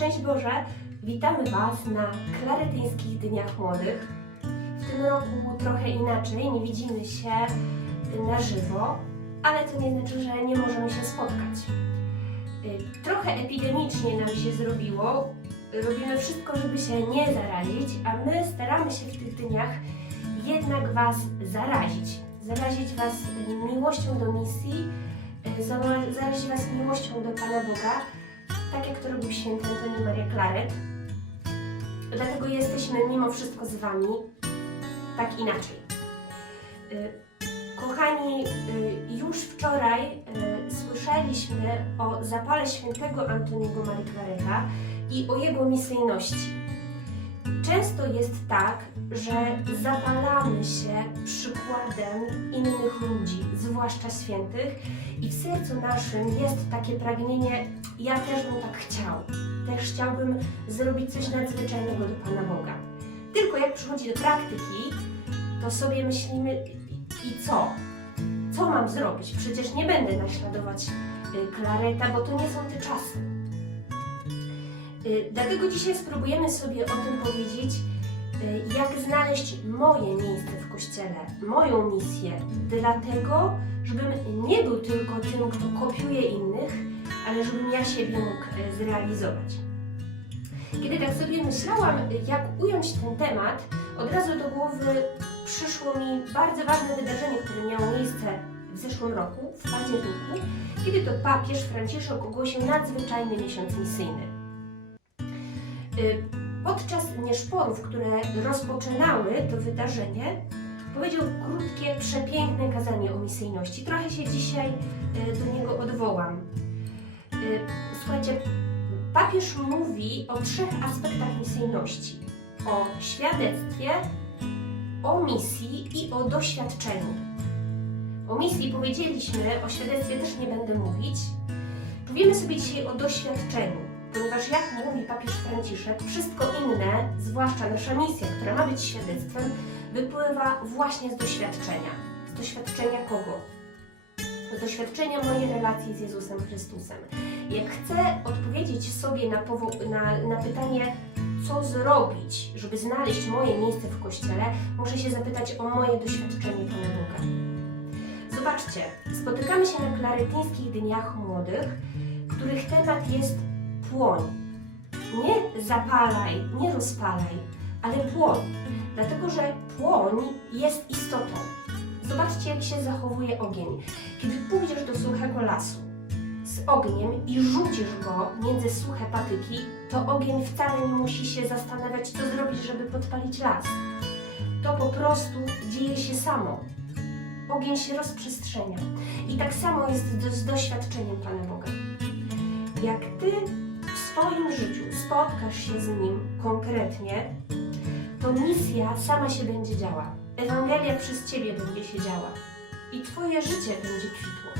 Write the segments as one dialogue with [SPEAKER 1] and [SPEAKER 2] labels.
[SPEAKER 1] Szczęść Boże! Witamy Was na klaretyńskich Dniach Młodych. W tym roku trochę inaczej, nie widzimy się na żywo, ale to nie znaczy, że nie możemy się spotkać. Y, Trochę epidemicznie nam się zrobiło. Robimy wszystko, żeby się nie zarazić, a my staramy się w tych dniach jednak Was zarazić. Zarazić Was miłością do misji, y, zara- zarazić Was miłością do Pana Boga, tak jak to robił święty Antoni Maria Claret. Dlatego jesteśmy mimo wszystko z Wami, tak inaczej. Y, Kochani, y, już wczoraj y, słyszeliśmy o zapale świętego Antoniego Maria Clareta i o jego misyjności. Często jest tak, że zapalamy się przykładem innych ludzi, zwłaszcza świętych, i w sercu naszym jest takie pragnienie, ja też bym tak chciał. Też chciałbym zrobić coś nadzwyczajnego do Pana Boga. Tylko jak przychodzi do praktyki, to sobie myślimy, i co? Co mam zrobić? Przecież nie będę naśladować y, Klareta, bo to nie są te czasy. Y, Dlatego dzisiaj spróbujemy sobie o tym powiedzieć, y, jak znaleźć moje miejsce w kościele, moją misję. Dlatego, żebym nie był tylko tym, kto kopiuje innych, ale żebym ja siebie mógł y, zrealizować. Kiedy tak sobie myślałam, y, jak ująć ten temat, od razu do głowy przyszło mi bardzo ważne wydarzenie, które miało miejsce w zeszłym roku, w październiku, kiedy to papież Franciszek ogłosił nadzwyczajny miesiąc misyjny. Podczas nieszporów, które rozpoczynały to wydarzenie, powiedział krótkie, przepiękne kazanie o misyjności. Trochę się dzisiaj y, do niego odwołam. Y, Słuchajcie, papież mówi o trzech aspektach misyjności: o świadectwie, o misji i o doświadczeniu. O misji powiedzieliśmy, o świadectwie też nie będę mówić. Powiemy sobie dzisiaj o doświadczeniu, ponieważ jak mówi papież Franciszek, wszystko inne, zwłaszcza nasza misja, która ma być świadectwem, wypływa właśnie z doświadczenia. Z doświadczenia kogo? Z doświadczenia mojej relacji z Jezusem Chrystusem. Jak chcę odpowiedzieć sobie na, na, na pytanie, co zrobić, żeby znaleźć moje miejsce w kościele, muszę się zapytać o moje doświadczenie Pana Boga. Zobaczcie, spotykamy się na klaretyńskich dniach młodych, których temat jest płoń. Nie zapalaj, nie rozpalaj, ale płoń. Dlatego, że płoń jest istotą. Zobaczcie, jak się zachowuje ogień. Kiedy pójdziesz do suchego lasu z ogniem i rzucisz go między suche patyki, to ogień wcale nie musi się zastanawiać, co zrobić, żeby podpalić las. To po prostu dzieje się samo. Ogień się rozprzestrzenia. I tak samo jest z doświadczeniem Pana Boga. Jak Ty swoim życiu spotkasz się z Nim konkretnie, to misja sama się będzie działa. Ewangelia przez Ciebie będzie się działa. I Twoje życie będzie kwitło.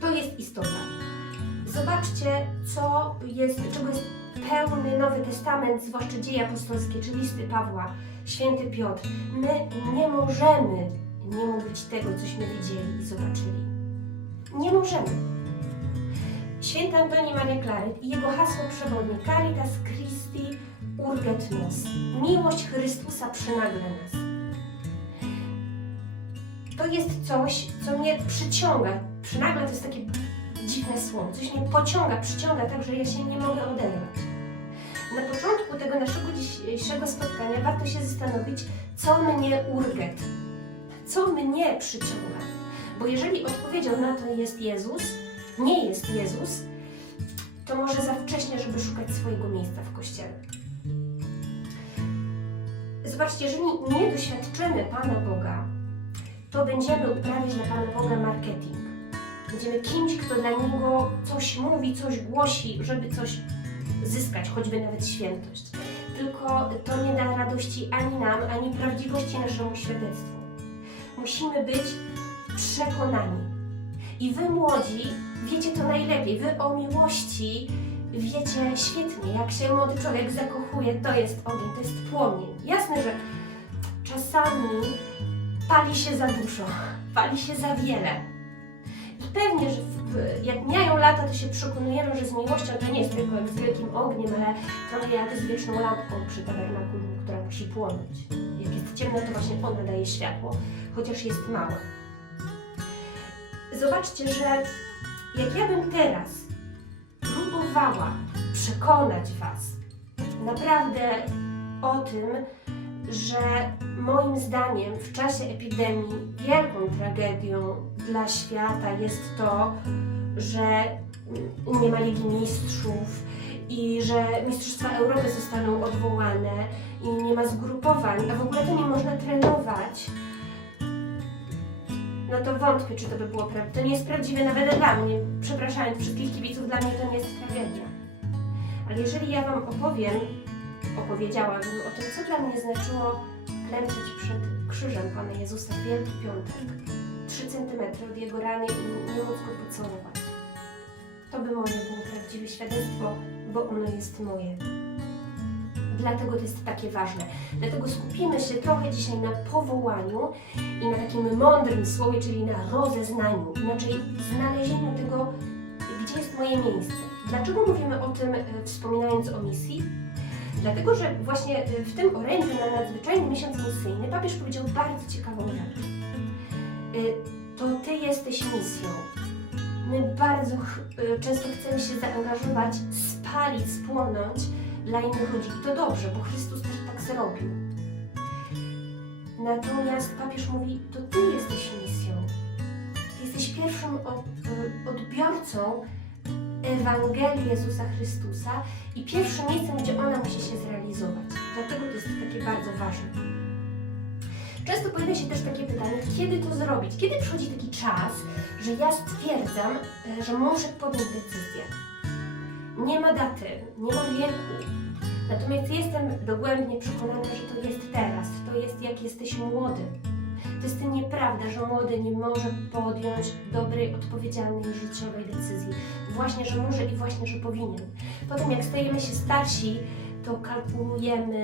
[SPEAKER 1] To jest istota. Zobaczcie, co jest, czego jest pełny Nowy Testament, zwłaszcza dzieje apostolskie, czy listy Pawła, święty Piotr. My nie możemy nie mówić tego, cośmy widzieli i zobaczyli. Nie możemy. Święty Antoni Maria Claret i jego hasło przewodnie Caritas Christi urget nos. Miłość Chrystusa przynagla nas. To jest coś, co mnie przyciąga. Przynagla to jest takie dziwne słowo. Coś mnie pociąga, przyciąga tak, że ja się nie mogę oderwać. Na początku tego naszego dzisiejszego spotkania warto się zastanowić, co mnie urget, co mnie przyciąga. Bo jeżeli odpowiedzią na to jest Jezus, nie jest Jezus, to może za wcześnie, żeby szukać swojego miejsca w Kościele. Zobaczcie, jeżeli nie doświadczymy Pana Boga, to będziemy uprawiać dla Pana Boga marketing. Będziemy kimś, kto dla Niego coś mówi, coś głosi, żeby coś zyskać, choćby nawet świętość. Tylko to nie da radości ani nam, ani prawdziwości naszemu świadectwu. Musimy być przekonani. I wy młodzi wiecie to najlepiej. Wy o miłości wiecie świetnie. Jak się młody człowiek zakochuje, to jest ogień, to jest płomień. Jasne, że czasami pali się za dużo, pali się za wiele. I pewnie, że w jak mijają lata, to się przekonujemy, że z miłością to nie jest tylko jak z wielkim ogniem, ale trochę jak z wieczną lampką przy tabernakulum, która musi płonąć. Jak jest ciemno, to właśnie ona daje światło, chociaż jest mała. Zobaczcie, że jak ja bym teraz próbowała przekonać Was naprawdę o tym, że moim zdaniem w czasie epidemii wielką tragedią dla świata jest to, że nie ma Ligi Mistrzów i że Mistrzostwa Europy zostaną odwołane i nie ma zgrupowań, a w ogóle to nie można trenować. No to wątpię, czy to by było prawdziwe. To nie jest prawdziwe nawet dla mnie. Przepraszając wszystkich kibiców, dla mnie to nie jest tragedia. Ale jeżeli ja Wam opowiem, opowiedziałabym o tym, co dla mnie znaczyło klęczeć przed krzyżem Pana Jezusa w Wielki Piątek, 3 cm od Jego rany i nie móc Go pocałować. To by moje było prawdziwe świadectwo, bo ono jest moje. Dlatego to jest takie ważne. Dlatego skupimy się trochę dzisiaj na powołaniu i na takim mądrym słowie, czyli na rozeznaniu, inaczej znalezieniu tego, gdzie jest moje miejsce. Dlaczego mówimy o tym, e, wspominając o misji? Dlatego, że właśnie e, w tym orędziu na nadzwyczajny miesiąc misyjny papież powiedział bardzo ciekawą rzecz. E, To Ty jesteś misją. My bardzo często chcemy się zaangażować, spalić, spłonąć dla innych ludzi. I to dobrze, bo Chrystus też tak zrobił. Natomiast papież mówi, to Ty jesteś misją. Ty jesteś pierwszym y, odbiorcą Ewangelii Jezusa Chrystusa i pierwszym miejscem, gdzie ona musi się zrealizować. Dlatego to jest takie bardzo ważne. Często pojawia się też takie pytanie, kiedy to zrobić? Kiedy przychodzi taki czas, że ja stwierdzam, y, że muszę podjąć decyzję? Nie ma daty, nie ma wieku. Natomiast jestem dogłębnie przekonana, że to jest teraz. To jest jak jesteś młody. To jest nieprawda, że młody nie może podjąć dobrej, odpowiedzialnej życiowej decyzji. Właśnie, że może i właśnie, że powinien. Potem jak stajemy się starsi, to kalkulujemy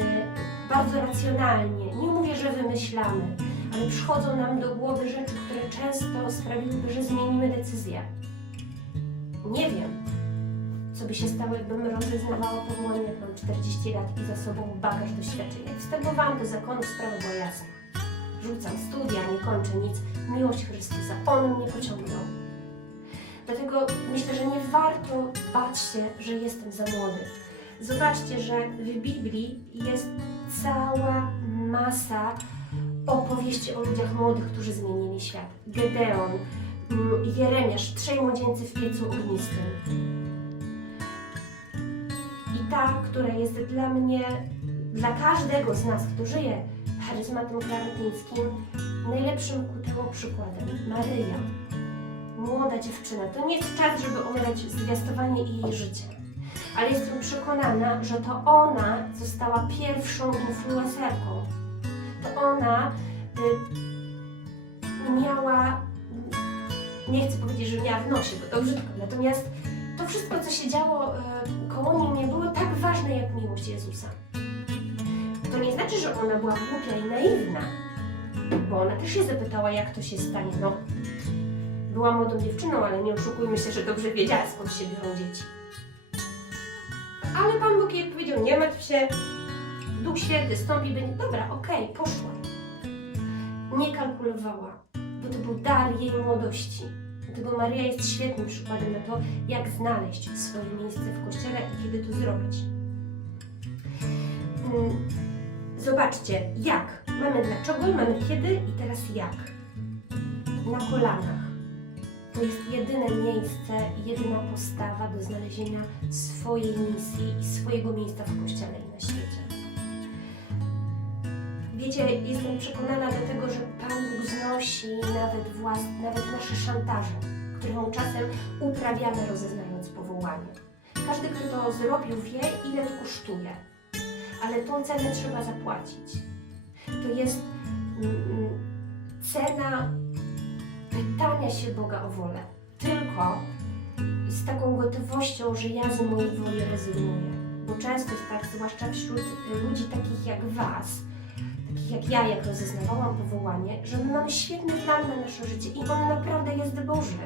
[SPEAKER 1] bardzo racjonalnie. Nie mówię, że wymyślamy, ale przychodzą nam do głowy rzeczy, które często sprawiłyby, że zmienimy decyzję. Nie wiem, co by się stało, jakbym rozeznawała powołanie, jak mam 40 lat i za sobą bagaż doświadczeń. Jak wstępowałam do zakonu, sprawa była jasna. Rzucam studia, nie kończę nic. Miłość Chrystusa, On mnie pociągnął. Dlatego myślę, że nie warto bać się, że jestem za młody. Zobaczcie, że w Biblii jest cała masa opowieści o ludziach młodych, którzy zmienili świat. Gedeon, mm, Jeremiasz, trzej młodzieńcy w piecu ognistym. Ta, która jest dla mnie, dla każdego z nas, kto żyje charyzmatem klarytyńskim, najlepszym ku temu przykładem. Maryja, młoda dziewczyna. To nie jest czas, żeby omawiać zwiastowanie i jej życie. Ale jestem przekonana, że to ona została pierwszą influencerką. To ona y, miała, nie chcę powiedzieć, że miała w nosie, bo to brzydko, natomiast to wszystko, co się działo y, koło niej, nie było tak ważne jak miłość Jezusa. To nie znaczy, że ona była głupia i naiwna, bo ona też się zapytała, jak to się stanie. No, była młodą dziewczyną, ale nie oszukujmy się, że dobrze wiedziała, skąd się biorą dzieci. Ale Pan Bóg jej powiedział, nie martw się, Duch Święty stąpi, będzie, dobra, okej, poszła. Nie kalkulowała, bo to był dar jej młodości. Dlatego Maria jest świetnym przykładem na to, jak znaleźć swoje miejsce w Kościele i kiedy to zrobić. Mm, Zobaczcie, jak. Mamy dlaczego, mamy kiedy i teraz jak. Na kolanach. To jest jedyne miejsce jedyna postawa do znalezienia swojej misji i swojego miejsca w Kościele i na świecie. Wiecie, jestem przekonana do tego, że Pan Bóg znosi nawet, włas, nawet nasze szantaże, które mu czasem uprawiamy rozeznając powołanie. Każdy, kto to zrobił, wie, ile to kosztuje ale tą cenę trzeba zapłacić. To jest mm, cena pytania się Boga o wolę. Tylko z taką gotowością, że ja z mojej woli rezygnuję. Bo często jest tak, zwłaszcza wśród ludzi takich jak Was, takich jak ja, jak rozeznawałam powołanie, że my mamy świetny plan na nasze życie i on naprawdę jest Boży.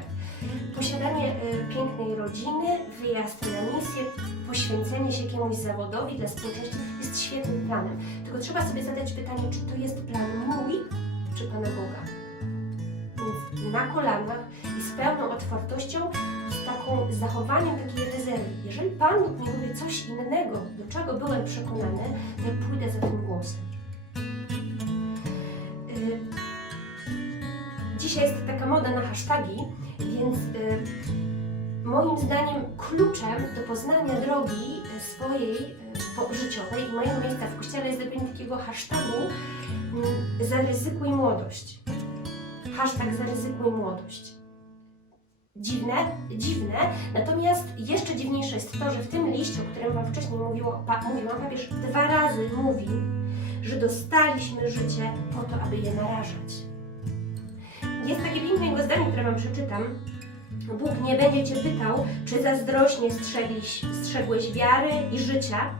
[SPEAKER 1] Posiadanie y, pięknej rodziny, wyjazd na misję, poświęcenie się jakiemuś zawodowi dla społeczności jest świetnym planem. Tylko trzeba sobie zadać pytanie, czy to jest plan mój, czy Pana Boga. Więc na kolanach i z pełną otwartością, z taką zachowaniem takiej rezerwy. Jeżeli Pan Bóg mi mówi coś innego, do czego byłem przekonany, to pójdę za tym głosem. Dzisiaj jest taka moda na hasztagi, więc y, moim zdaniem kluczem do poznania drogi y, swojej y, życiowej i mojego miejsca w kościele jest zrobienie takiego hasztagu y, zaryzykuj młodość. Hashtag zaryzykuj młodość. Dziwne, dziwne, natomiast jeszcze dziwniejsze jest to, że w tym liście, o którym Wam wcześniej mówiło, pa, mówiłam, papież dwa razy mówi, że dostaliśmy życie po to, aby je narażać. Jest takie piękne jego zdanie, które Wam przeczytam. Bóg nie będzie Cię pytał, czy zazdrośnie strzegłeś, strzegłeś wiary i życia,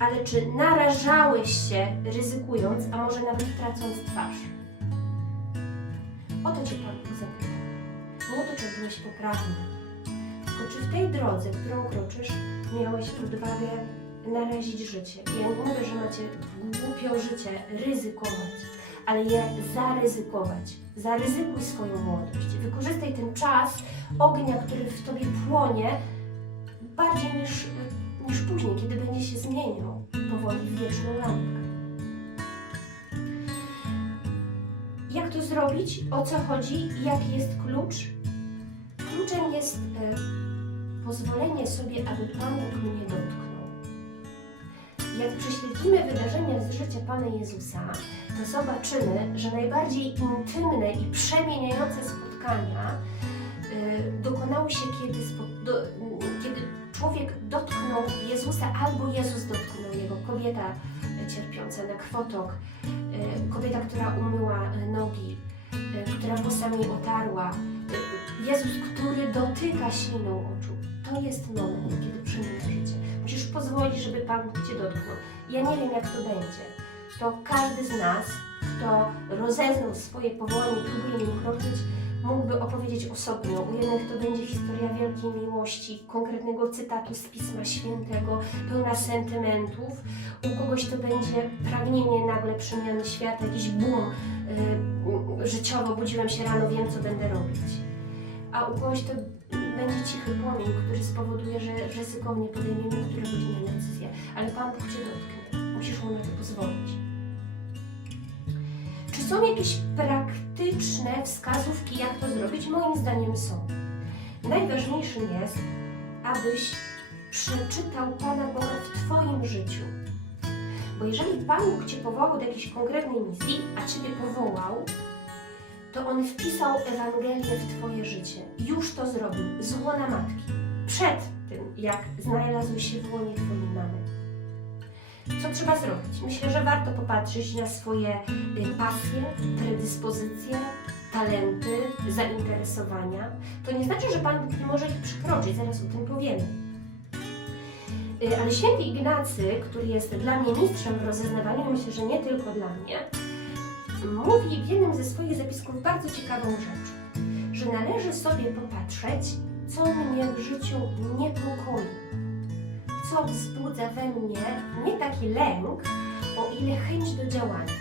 [SPEAKER 1] ale czy narażałeś się ryzykując, a może nawet tracąc twarz. O to Cię Pan zapyta. Nie o to, czy byłeś poprawny, tylko czy w tej drodze, którą kroczysz, miałeś odwagę narazić życie. Ja nie mówię, że macie głupio życie ryzykować, ale je zaryzykować. Zaryzykuj swoją młodość. Wykorzystaj ten czas ognia, który w tobie płonie, bardziej niż, niż później, kiedy będzie się zmieniał powoli w wieczną lampkę. Jak to zrobić? O co chodzi? Jaki jest klucz? Kluczem jest e, pozwolenie sobie, aby Pan Bóg mnie dotknął. Jak prześledzimy wydarzenia z życia Pana Jezusa, to zobaczymy, że najbardziej intymne i przemieniające spotkania y, dokonały się, kiedy, spo, do, y, kiedy człowiek dotknął Jezusa albo Jezus dotknął jego. Kobieta cierpiąca na kwotok, y, kobieta, która umyła y, nogi, y, która włosami otarła, y, Jezus, który dotyka śliną oczu. To jest moment, kiedy przemienia życie. Musisz pozwolić, żeby Pan Bóg Cię dotknął. Ja nie wiem, jak to będzie. To każdy z nas, kto rozeznał swoje powołanie próbuje nim kroczyć, mógłby opowiedzieć osobno. U jednych to będzie historia wielkiej miłości, konkretnego cytatu z Pisma Świętego, pełna sentymentów. U kogoś to będzie pragnienie nagle przemiany świata, jakiś boom y, życiowo. Budziłem się rano, wiem, co będę robić. A u kogoś to będzie cichy płomień, który spowoduje, że ryzykownie podejmiemy któregoś dnia decyzję. Ale Pan Bóg Cię dotknie. Musisz Mu na to pozwolić. Czy są jakieś praktyczne wskazówki, jak to zrobić? Moim zdaniem są. Najważniejszym jest, abyś przeczytał Pana Boga w Twoim życiu. Bo jeżeli Pan Bóg Cię powołał do jakiejś konkretnej misji, a Ciebie powołał, to On wpisał Ewangelię w Twoje życie. Już to zrobił z łona matki. Przed tym, jak znalazłeś się w łonie Twojej mamy. Co trzeba zrobić? Myślę, że warto popatrzeć na swoje y, pasje, predyspozycje, talenty, zainteresowania. To nie znaczy, że Pan Bóg nie może ich przekroczyć, zaraz o tym powiemy. Y, Ale święty Ignacy, który jest dla mnie mistrzem w rozeznawaniu, myślę, że nie tylko dla mnie, mówi w jednym ze swoich zapisków bardzo ciekawą rzecz, że należy sobie popatrzeć, co mnie w życiu niepokoi, co wzbudza we mnie nie taki lęk, o ile chęć do działania.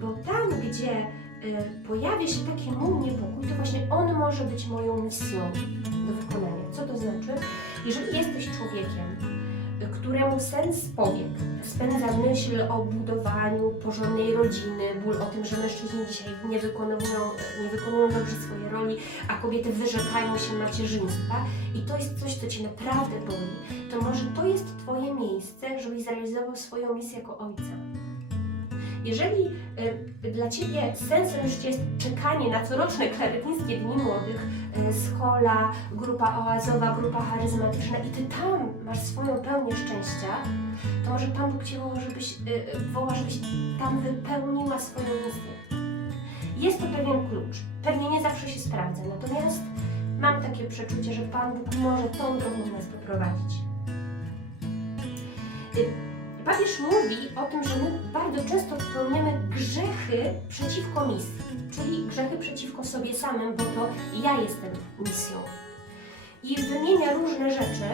[SPEAKER 1] Bo tam, gdzie y, pojawia się taki mój niepokój, to właśnie on może być moją misją do wykonania. Co to znaczy? Jeżeli jesteś człowiekiem, któremu sens powiek. Spędza myśl o budowaniu porządnej rodziny, ból o tym, że mężczyźni dzisiaj nie wykonują, nie wykonują dobrze swojej roli, a kobiety wyrzekają się macierzyństwa. I to jest coś, co Cię naprawdę boli, to może to jest Twoje miejsce, żebyś zrealizował swoją misję jako ojca. Jeżeli y, dla Ciebie sensem życia jest czekanie na coroczne klaretnickie dni młodych, schola, grupa oazowa, grupa charyzmatyczna i Ty tam masz swoją pełnię szczęścia, to może Pan Bóg Cię woła, żebyś, y, y, woła, żebyś tam wypełniła swoją misję. Jest to pewien klucz. Pewnie nie zawsze się sprawdza, natomiast mam takie przeczucie, że Pan Bóg może tą drogą nas poprowadzić. Y, Papież mówi o tym, że my bardzo często grzechy przeciwko misji, czyli grzechy przeciwko sobie samym, bo to ja jestem misją. I wymienia różne rzeczy,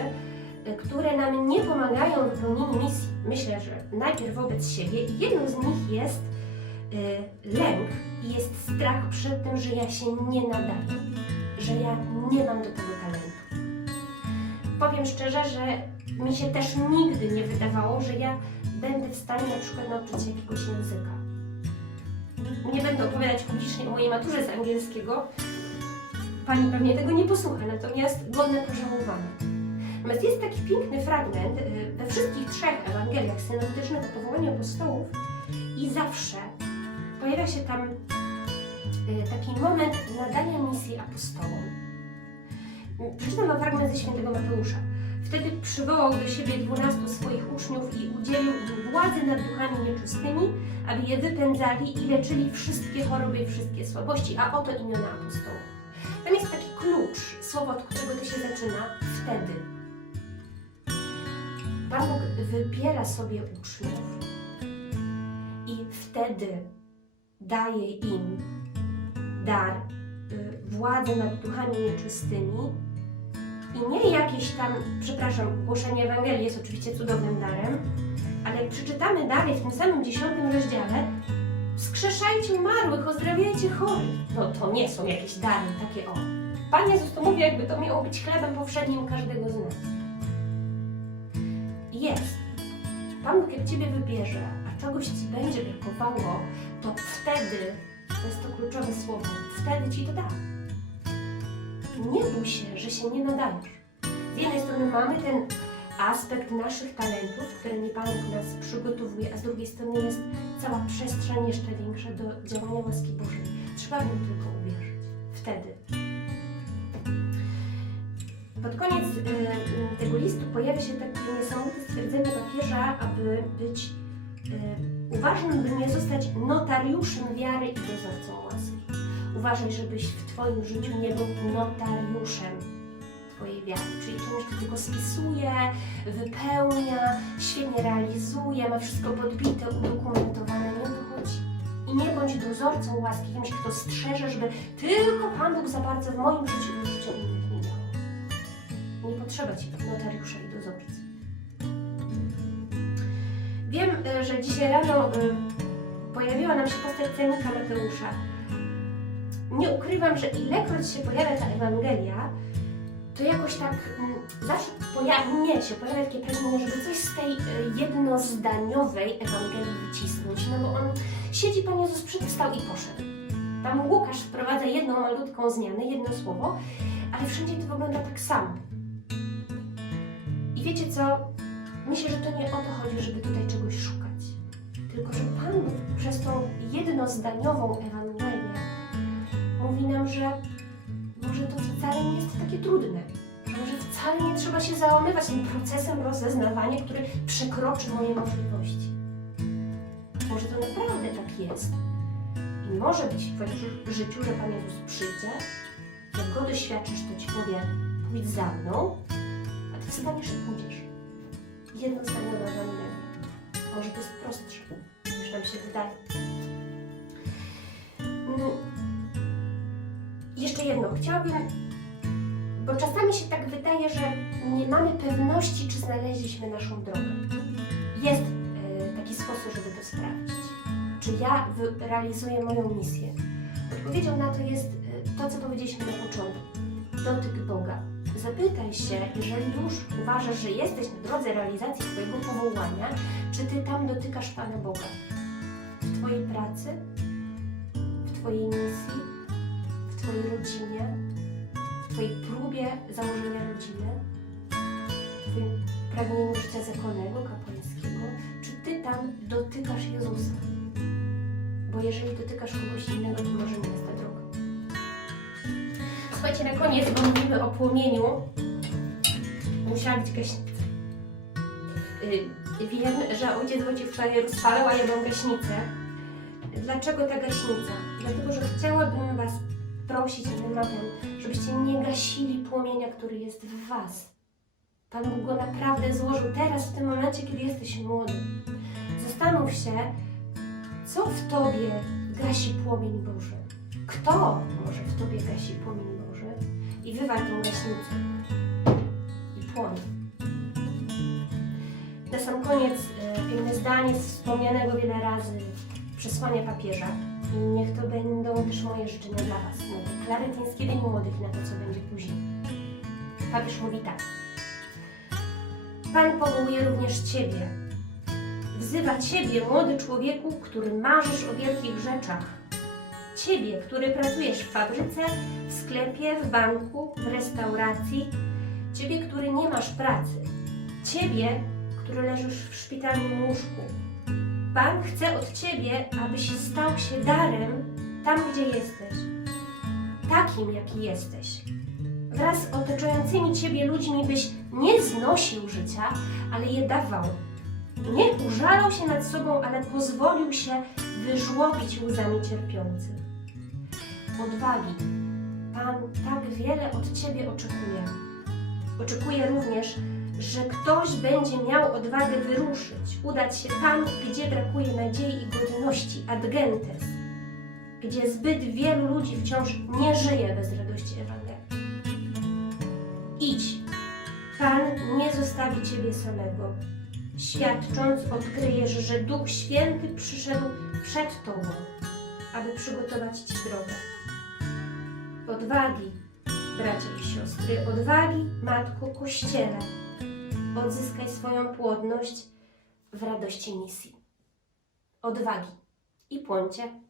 [SPEAKER 1] y, które nam nie pomagają w wypełnieniu misji. Myślę, że najpierw wobec siebie. i Jedną z nich jest y, lęk i jest strach przed tym, że ja się nie nadaję, że ja nie mam do tego talentu. Powiem szczerze, że mi się też nigdy nie wydawało, że ja będę w stanie na przykład nauczyć jakiegoś języka. Nie będę opowiadać publicznie o mojej maturze z angielskiego. Pani pewnie tego nie posłucha, natomiast godne pożałowania. Natomiast jest taki piękny fragment y, we wszystkich trzech Ewangeliach synoptycznych o powołaniu apostołów i zawsze pojawia się tam y, taki moment nadania misji apostołom. Przeczytam wam fragment ze świętego Mateusza. Wtedy przywołał do siebie dwunastu swoich uczniów i udzielił im władzy nad duchami nieczystymi, aby je wypędzali i leczyli wszystkie choroby i wszystkie słabości, a oto imiona apostołów. Tam jest taki klucz, słowo, od którego to się zaczyna, wtedy. Pan Bóg wybiera sobie uczniów i wtedy daje im dar, y, władzę nad duchami nieczystymi i nie jakieś tam, przepraszam, głoszenie Ewangelii jest oczywiście cudownym darem, ale jak przeczytamy dalej w tym samym dziesiątym rozdziale, wskrzeszajcie umarłych, ozdrawiajcie chorych. No to nie są jakieś dary takie o. Pan Jezus to mówi, jakby to miało być chlebem powszednim każdego z nas. Jest. Pan Bóg jak Ciebie wybierze, a czegoś Ci będzie brakowało, to wtedy, to jest to kluczowe słowo, wtedy Ci to da. Nie bój się, że się nie nadajesz. Z jednej strony mamy ten aspekt naszych talentów, którymi Pan nas przygotowuje, a z drugiej strony jest cała przestrzeń jeszcze większa do działania łaski Bożej. Trzeba w nią tylko uwierzyć. Wtedy. Pod koniec y, y, tego listu pojawia się takie niesamowite stwierdzenie papieża, aby być y, uważnym, by nie zostać notariuszem wiary i dozorcą łaski. Uważaj, żebyś w Twoim życiu nie był notariuszem Twojej wiary, czyli kimś, kto tylko spisuje, wypełnia, świetnie realizuje, ma wszystko podbite, udokumentowane, nie o to chodzi. I nie bądź dozorcą łaski, kimś, kto strzeże, żeby tylko Pan Bóg za bardzo w moim życiu i życiu innych nie działał. Nie potrzeba Ci notariusza i dozorcy. Wiem, y, że dzisiaj rano y, pojawiła nam się postać cennika Mateusza. Nie ukrywam, że ilekroć się pojawia ta Ewangelia, to jakoś tak mm, zawsze pojawia, mnie się pojawia takie pragnienie, żeby coś z tej y, jednozdaniowej Ewangelii wycisnąć, no bo on siedzi, Pan Jezus przystał i poszedł. Tam Łukasz wprowadza jedną malutką zmianę, jedno słowo, ale wszędzie to wygląda tak samo. I wiecie co? Myślę, że to nie o to chodzi, żeby tutaj czegoś szukać. Tylko, że Pan przez tą jednozdaniową Ewangelię mówi nam, że może to wcale nie jest takie trudne. Że może wcale nie trzeba się załamywać tym procesem rozeznawania, który przekroczy moje możliwości. Może to naprawdę tak jest. I może być w życiu, że Pan Jezus przyjdzie, jak Go doświadczysz, to Ci powie, pójdź za mną, a Ty wstaniesz i pójdziesz. Jednozdaniowa Ewangelia. Może to jest prostsze, niż nam się wydaje. Mm, Jeszcze jedno. Chciałabym, bo czasami się tak wydaje, że nie mamy pewności, czy znaleźliśmy naszą drogę. Jest e, taki sposób, żeby to sprawdzić. Czy ja realizuję moją misję? Odpowiedzią na to jest e, to, co powiedzieliśmy na początku. Dotyk Boga. Zapytaj się, jeżeli już uważasz, że jesteś na drodze realizacji Twojego powołania, czy Ty tam dotykasz Pana Boga? W Twojej pracy? W Twojej misji? Twojej rodzinie? Twojej próbie założenia rodziny? Twoim pragnieniu życia zakonnego, kapłańskiego? Czy Ty tam dotykasz Jezusa? Bo jeżeli dotykasz kogoś innego, to może nie jest ta droga. Słuchajcie, na koniec, bo mówimy o płomieniu, musiała być gaśnica. Y, Wiem, że ojciec Wojciech wczoraj rozpalał, mam gaśnicę. Dlaczego ta gaśnica? Dlatego, że chciałabym Was prosić namawiam, żebyście nie gasili płomienia, który jest w Was. Pan Bóg go naprawdę złożył teraz, w tym momencie, kiedy jesteś młody. Zastanów się, co w tobie gasi płomień Boży. Kto może w tobie gasi płomień Boży? I wywal tą gaśnicę. I płonie. Na sam koniec piękne zdanie z wspomnianego wiele razy przesłania papieża. I niech to będą też moje życzenia dla Was, młodych klaretyńskiego i młodych na to, co będzie później. Papież mówi tak. Pan powołuje również Ciebie. Wzywa Ciebie, młody człowieku, który marzysz o wielkich rzeczach. Ciebie, który pracujesz w fabryce, w sklepie, w banku, w restauracji. Ciebie, który nie masz pracy. Ciebie, który leżysz w szpitalnym łóżku. Pan chce od Ciebie, abyś stał się darem tam, gdzie jesteś. Takim, jaki jesteś. Wraz z otaczającymi Ciebie ludźmi byś nie znosił życia, ale je dawał. Nie użalał się nad sobą, ale pozwolił się wyżłobić łzami cierpiących. Odwagi. Pan tak wiele od Ciebie oczekuje. Oczekuje również, że ktoś będzie miał odwagę wyruszyć, udać się tam, gdzie brakuje nadziei i godności, ad gentes, gdzie zbyt wielu ludzi wciąż nie żyje bez radości Ewangelii. Idź, Pan nie zostawi Ciebie samego. Świadcząc, odkryjesz, że Duch Święty przyszedł przed Tobą, aby przygotować Ci drogę. Odwagi, bracia i siostry, odwagi, Matko Kościele. Odzyskaj swoją płodność w radości misji. Odwagi i płońcie.